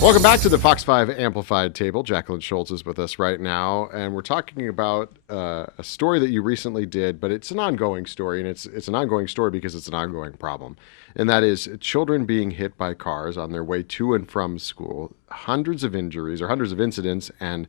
Welcome back to the Fox 5 Amplified Table. Jacqueline Schultz is with us right now, and we're talking about a story that you recently did, but it's an ongoing story, and it's an ongoing story because it's an ongoing problem, and that is children being hit by cars on their way to and from school. Hundreds of injuries or hundreds of incidents, and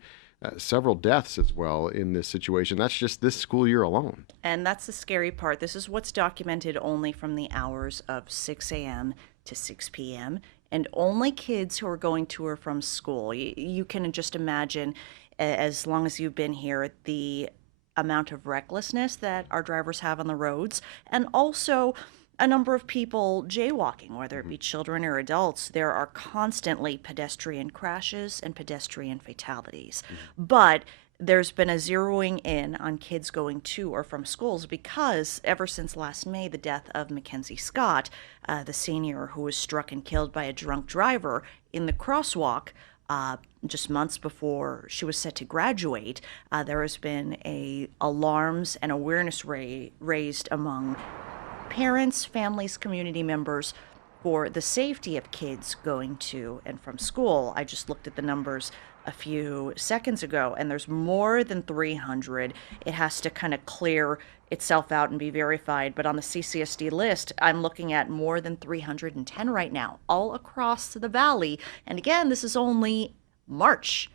several deaths as well in this situation. That's just this school year alone. And that's the scary part. This is what's documented only from the hours of 6 a.m. to 6 p.m. and only kids who are going to or from school. You can just imagine, as long as you've been here, the amount of recklessness that our drivers have on the roads, and also a number of people jaywalking, whether it be children or adults. There are constantly pedestrian crashes and pedestrian fatalities. But there's been a zeroing in on kids going to or from schools because ever since last May, the death of Mackenzie Scott, the senior who was struck and killed by a drunk driver in the crosswalk, just months before she was set to graduate, there has been alarms and awareness raised among parents, families, community members for the safety of kids going to and from school. I just looked at the numbers a few seconds ago, and there's more than 300. It has to kind of clear itself out and be verified, but on the CCSD list, I'm looking at more than 310 right now, all across the valley. And again, this is only March.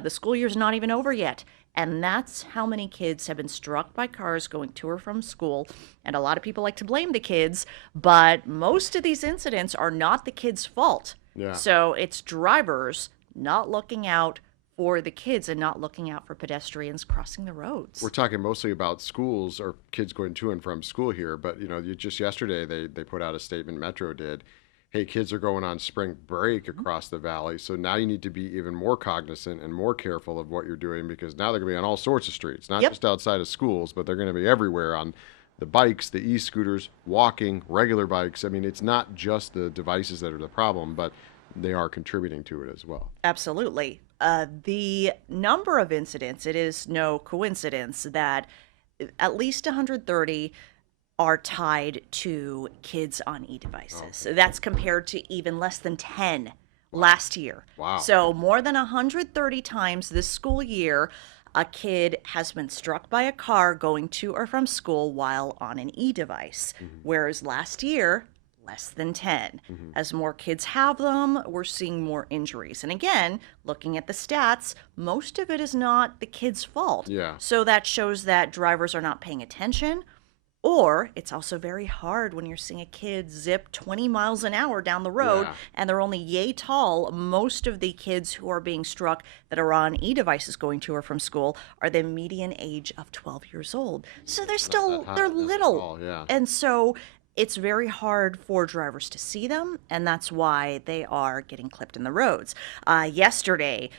The school year's not even over yet. And that's how many kids have been struck by cars going to or from school. And a lot of people like to blame the kids, but most of these incidents are not the kids' fault. Yeah. So it's drivers not looking out for the kids and not looking out for pedestrians crossing the roads. We're talking mostly about schools or kids going to and from school here, but just yesterday they put out a statement, Metro did. Hey, kids are going on spring break across the valley, so now you need to be even more cognizant and more careful of what you're doing, because now they're going to be on all sorts of streets, not just outside of schools, but they're going to be everywhere on the bikes, the e-scooters, walking, regular bikes. I mean, it's not just the devices that are the problem, but they are contributing to it as well. Absolutely. The number of incidents, it is no coincidence that at least 130 are tied to kids on e-devices. That's compared to even less than 10 last year. Wow. So more than 130 times this school year, a kid has been struck by a car going to or from school while on an e-device, whereas last year, less than 10. As more kids have them, we're seeing more injuries. And again, looking at the stats, most of it is not the kid's fault. Yeah. So that shows that drivers are not paying attention. Or it's also very hard when you're seeing a kid zip 20 miles an hour down the road and they're only yay tall. Most of the kids who are being struck that are on e-devices going to or from school are the median age of 12 years old. So they're little. And so it's very hard for drivers to see them, and that's why they are getting clipped in the roads. Yesterday,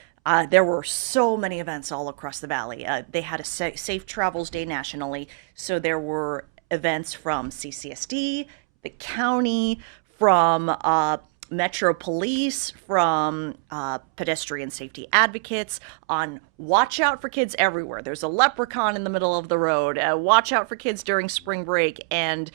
there were so many events all across the valley. They had a Safe Travels Day nationally, so there were events from CCSD, the county, from Metro Police, from pedestrian safety advocates on watch out for kids everywhere. There's a leprechaun in the middle of the road. Watch out for kids during spring break and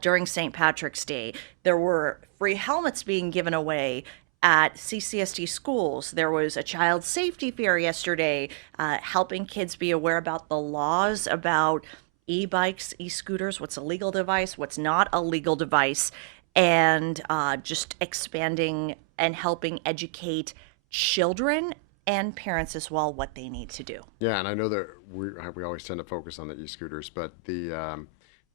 during St. Patrick's Day. There were free helmets being given away at CCSD schools. There was a child safety fair yesterday, helping kids be aware about the laws about e-bikes, e-scooters, what's a legal device, what's not a legal device, and just expanding and helping educate children and parents as well what they need to do. Yeah, and I know that we always tend to focus on the e-scooters, but the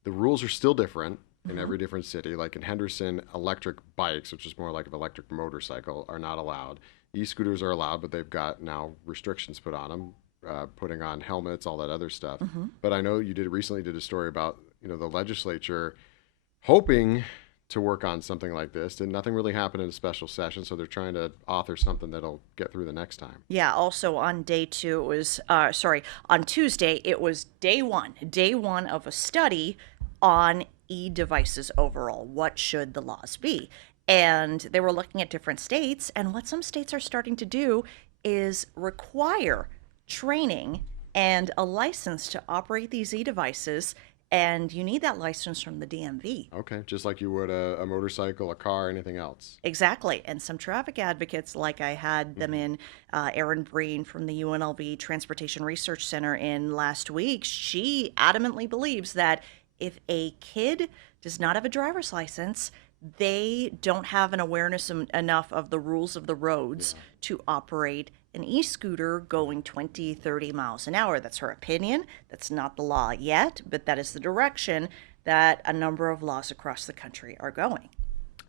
rules are still different in every different city. Like in Henderson, electric bikes, which is more like an electric motorcycle, are not allowed. E-scooters are allowed, but they've got now restrictions put on them, putting on helmets, all that other stuff. But I know you recently did a story about the legislature hoping to work on something like this, and nothing really happened in a special session, so they're trying to author something that'll get through the next time. Yeah, also on day two, it was, on Tuesday, it was day one of a study on e-devices overall. What should the laws be? And they were looking at different states, and what some states are starting to do is require training and a license to operate these e-devices And you need that license from the DMV. Okay, just like you would a motorcycle, a car, anything else. Exactly. And some traffic advocates, like I had them Hmm. in, Erin Breen from the UNLV Transportation Research Center in last week, she adamantly believes that if a kid does not have a driver's license, they don't have an awareness enough of the rules of the roads Yeah. to operate an e-scooter going 20, 30 miles an hour. That's her opinion. That's not the law yet, but that is the direction that a number of laws across the country are going.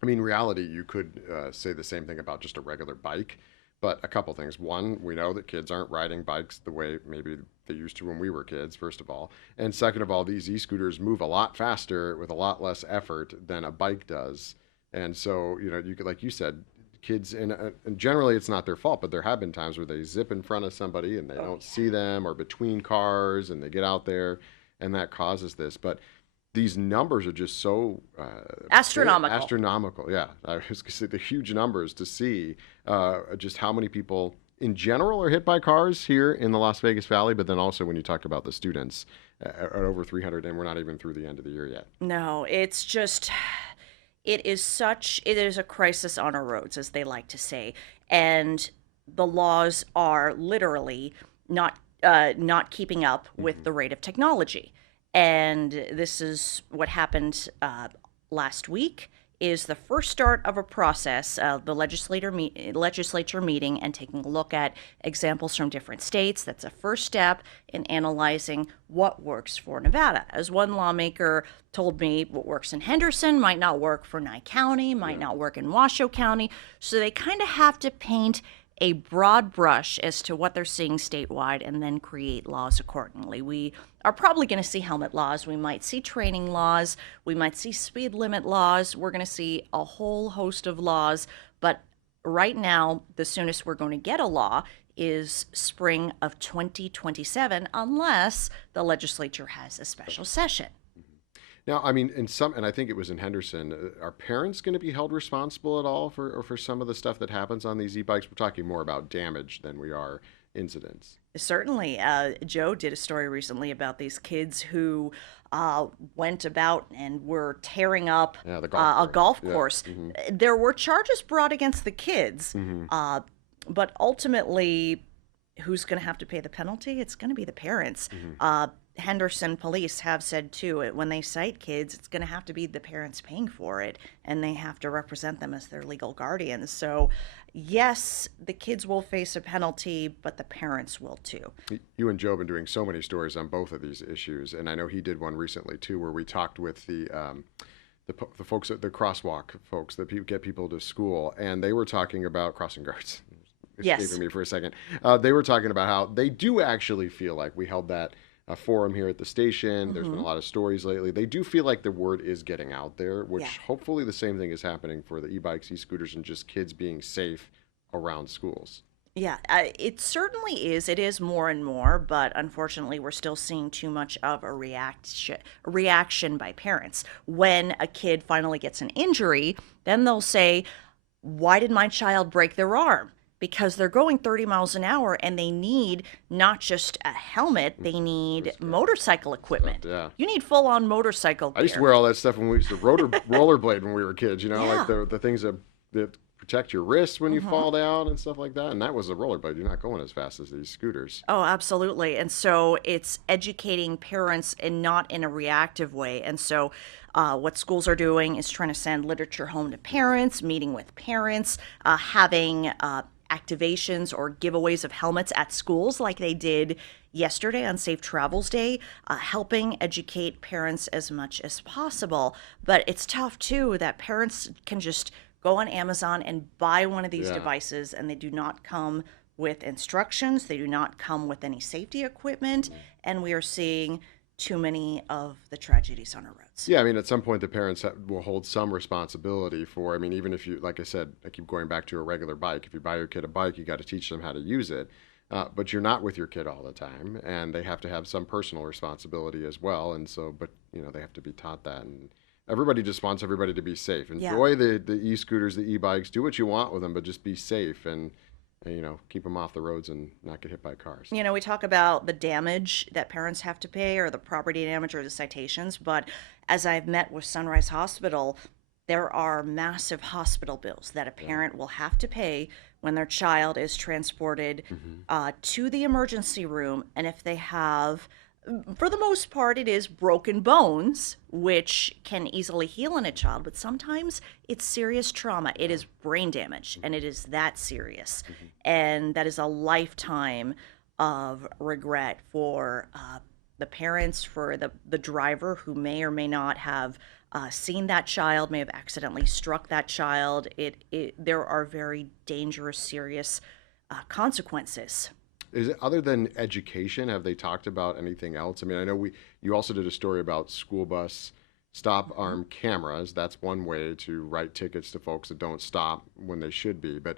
I mean, reality, you could say the same thing about just a regular bike, but a couple things. One, we know that kids aren't riding bikes the way maybe they used to when we were kids, first of all. And second of all, these e scooters move a lot faster with a lot less effort than a bike does. And so, you could, like you said, kids, and generally it's not their fault, but there have been times where they zip in front of somebody and they Oh, don't see them or between cars and they get out there and that causes this. But these numbers are just so astronomical. astronomical. Yeah, I was gonna say the huge numbers to see just how many people in general are hit by cars here in the Las Vegas Valley, but then also when you talk about the students at over 300, and we're not even through the end of the year yet. No, it's just, it is a crisis on our roads, as they like to say. And the laws are literally not keeping up with Hmm. the rate of technology. And this is what happened last week. Is the first start of a process, the legislature meeting and taking a look at examples from different states. That's a first step in analyzing what works for Nevada. As one lawmaker told me, what works in Henderson might not work for Nye County, might Yeah. not work in Washoe County. So they kind of have to paint a broad brush as to what they're seeing statewide and then create laws accordingly. We are probably going to see helmet laws. We might see training laws. We might see speed limit laws. We're going to see a whole host of laws. But right now, the soonest we're going to get a law is spring of 2027, unless the legislature has a special session. Now, I mean, and I think it was in Henderson. Are parents going to be held responsible at all for some of the stuff that happens on these e-bikes? We're talking more about damage than we are incidents. Certainly. Joe did a story recently about these kids who went about and were tearing up Yeah, the golf a course. golf Yeah. course. Hmm. There were charges brought against the kids, Hmm. but ultimately, who's going to have to pay the penalty? It's going to be the parents. Hmm. Henderson police have said too, when they cite kids, it's going to have to be the parents paying for it, and they have to represent them as their legal guardians. So, yes, the kids will face a penalty, but the parents will too. You and Joe have been doing so many stories on both of these issues, and I know he did one recently too, where we talked with the folks at the crosswalk folks that get people to school, and they were talking about crossing guards. Yes. Escaping me for a second. They were talking about how they do actually feel like we held that forum here at the station. There's been a lot of stories lately. They do feel like the word is getting out there, which Yeah. hopefully the same thing is happening for the e-bikes, e-scooters, and just kids being safe around schools. Yeah, it certainly is. It is more and more, but unfortunately, we're still seeing too much of a reaction by parents. When a kid finally gets an injury, then they'll say, "Why did my child break their arm?" Because they're going 30 miles an hour and they need not just a helmet, they need motorcycle equipment. Yeah. You need full on motorcycle I used to gear. wear all that stuff when we used to rollerblade when we were kids, like Yeah. the things that protect your wrists when you fall down and stuff like that. And that was a rollerblade. You're not going as fast as these scooters. Oh, absolutely. And so it's educating parents and not in a reactive way. And so what schools are doing is trying to send literature home to parents, meeting with parents, having activations or giveaways of helmets at schools like they did yesterday on Safe Travels Day, helping educate parents as much as possible. But it's tough too that parents can just go on Amazon and buy one of these Yeah. devices and they do not come with instructions, they do not come with any safety equipment, and we are seeing too many of the tragedies on our roads. Yeah, I mean, at some point, the parents will hold some responsibility for. I mean, even if you, like I said, I keep going back to a regular bike. If you buy your kid a bike, you got to teach them how to use it. But you're not with your kid all the time, and they have to have some personal responsibility as well. And so, but they have to be taught that. And everybody just wants everybody to be safe. Yeah. Enjoy the e-scooters, the e-bikes. Do what you want with them, but just be safe. and, keep them off the roads and not get hit by cars. We talk about the damage that parents have to pay or the property damage or the citations, but as I've met with Sunrise Hospital, there are massive hospital bills that a parent will have to pay when their child is transported to the emergency room. And if they have, for the most part, it is broken bones, which can easily heal in a child, but sometimes it's serious trauma. It is brain damage, and it is that serious. And that is a lifetime of regret for the parents, for the driver who may or may not have seen that child, may have accidentally struck that child. There are very dangerous, serious consequences. Is it, other than education, have they talked about anything else? I mean, I know you also did a story about school bus stop arm cameras. That's one way to write tickets to folks that don't stop when they should be. But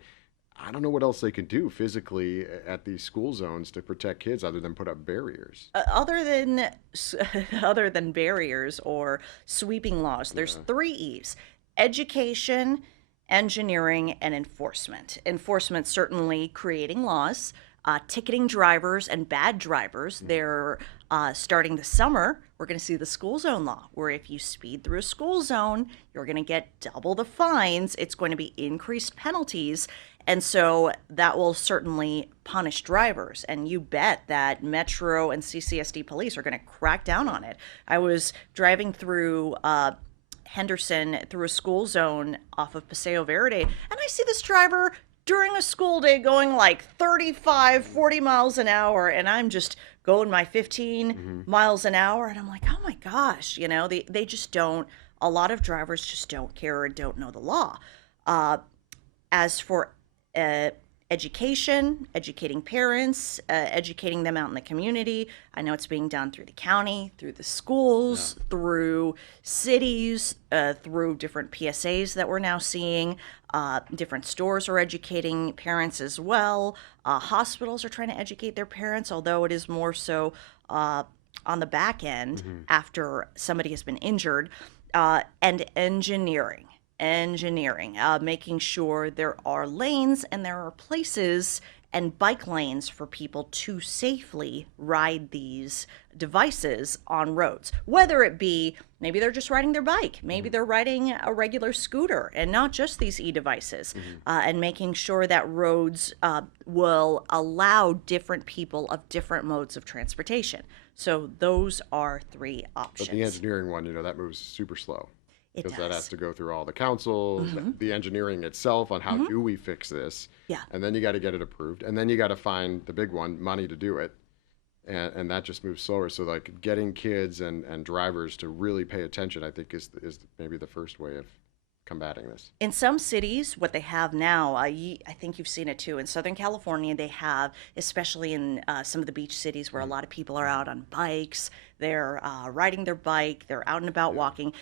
I don't know what else they can do physically at these school zones to protect kids other than put up barriers. Other than barriers or sweeping laws, there's three E's: education, engineering, and enforcement. Enforcement, certainly creating laws, ticketing drivers and bad drivers. They're starting this summer. We're going to see the school zone law, where if you speed through a school zone, you're going to get double the fines. It's going to be increased penalties. And so that will certainly punish drivers. And you bet that Metro and CCSD police are going to crack down on it. I was driving through Henderson through a school zone off of Paseo Verde, and I see this driver during a school day going like 35, 40 miles an hour, and I'm just going my 15 miles an hour, and I'm like, oh my gosh, they just don't, a lot of drivers just don't care or don't know the law. As for education, educating parents, educating them out in the community. I know it's being done through the county, through the schools, through cities, through different PSAs that we're now seeing. Different stores are educating parents as well. Hospitals are trying to educate their parents, although it is more so on the back end after somebody has been injured. And engineering, making sure there are lanes and there are places and bike lanes for people to safely ride these devices on roads. Whether it be, maybe they're just riding their bike, maybe they're riding a regular scooter and not just these e-devices, and making sure that roads will allow different people of different modes of transportation. So those are three options. But the engineering one, that moves super slow. Because that has does. to go through all the councils, the engineering itself on how do we fix this. Yeah. And then you got to get it approved. And then you got to find the big one, money to do it. And that just moves slower. So like getting kids and drivers to really pay attention, I think is maybe the first way of combating this. In some cities, what they have now, I think you've seen it too. In Southern California, they have, especially in some of the beach cities where a lot of people are out on bikes, they're riding their bike, they're out and about walking.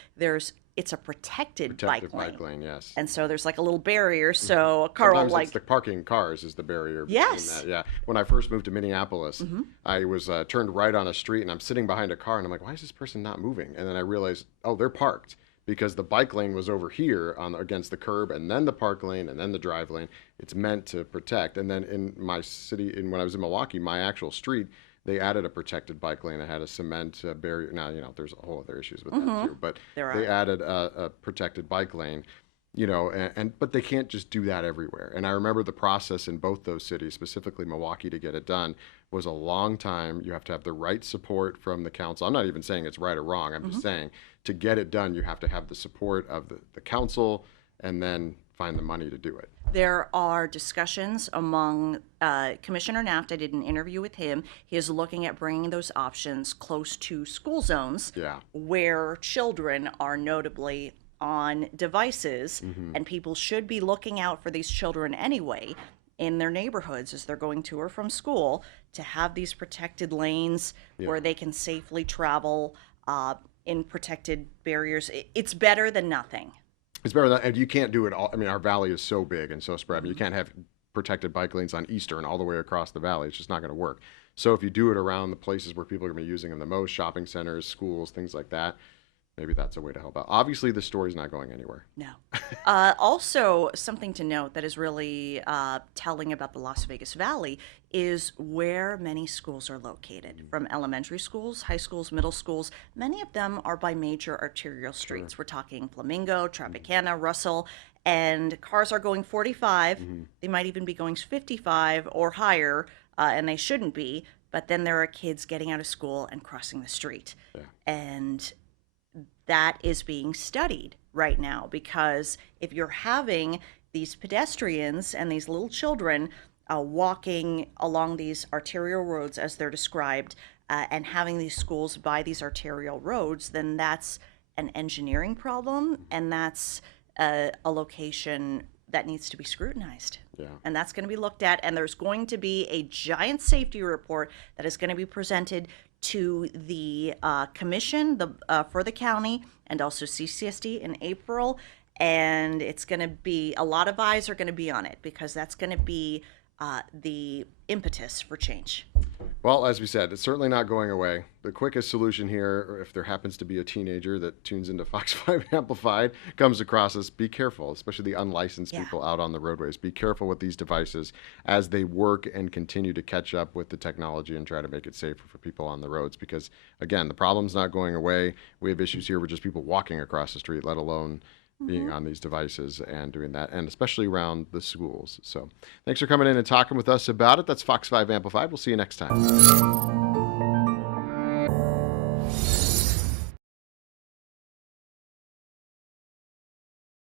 It's a protected bike lane, yes. And so there's like a little barrier, so a car Sometimes will it's the parking cars is the barrier. Yes. That. Yeah. When I first moved to Minneapolis, I was turned right on a street, and I'm sitting behind a car, and I'm like, why is this person not moving? And then I realized, oh, they're parked because the bike lane was over here against the curb, and then the park lane, and then the drive lane. It's meant to protect. And then in my city, when I was in Milwaukee, my actual street, they added a protected bike lane that had a cement barrier. Now, there's a whole other issues with that too, but they added a protected bike lane, but they can't just do that everywhere. And I remember the process in both those cities, specifically Milwaukee, to get it done was a long time. You have to have the right support from the council. I'm not even saying it's right or wrong. I'm just saying to get it done, you have to have the support of the council and then find the money to do it. There are discussions among Commissioner Naft. I did an interview with him. He is looking at bringing those options close to school zones where children are notably on devices, and people should be looking out for these children anyway in their neighborhoods as they're going to or from school, to have these protected lanes where they can safely travel in protected barriers. It's better than nothing. It's better than, and you can't do it all. I mean, our valley is so big and so spread. I mean, you can't have protected bike lanes on Eastern all the way across the valley. It's just not going to work. So if you do it around the places where people are going to be using them the most, shopping centers, schools, things like that, maybe that's a way to help out. Obviously, the story's not going anywhere. No. Also, something to note that is really telling about the Las Vegas Valley is where many schools are located. From elementary schools, high schools, middle schools, many of them are by major arterial streets. We're talking Flamingo, Tropicana, Russell, and cars are going 45. They might even be going 55 or higher, and they shouldn't be. But then there are kids getting out of school and crossing the street. Yeah. And that is being studied right now, because if you're having these pedestrians and these little children walking along these arterial roads as they're described, and having these schools by these arterial roads, then that's an engineering problem, and that's a location that needs to be scrutinized. Yeah. And that's going to be looked at, and there's going to be a giant safety report that is going to be presented to the commission for the county and also CCSD in April. And it's going to be, a lot of eyes are going to be on it, because that's going to be the impetus for change. Well, as we said, it's certainly not going away. The quickest solution here, if there happens to be a teenager that tunes into Fox 5 Amplified, comes across us, be careful, especially the unlicensed people out on the roadways. Be careful with these devices as they work and continue to catch up with the technology and try to make it safer for people on the roads. Because, again, the problem's not going away. We have issues here with just people walking across the street, let alone being on these devices and doing that, and especially around the schools. So thanks for coming in and talking with us about it. That's Fox 5 Amplified. We'll see you next time.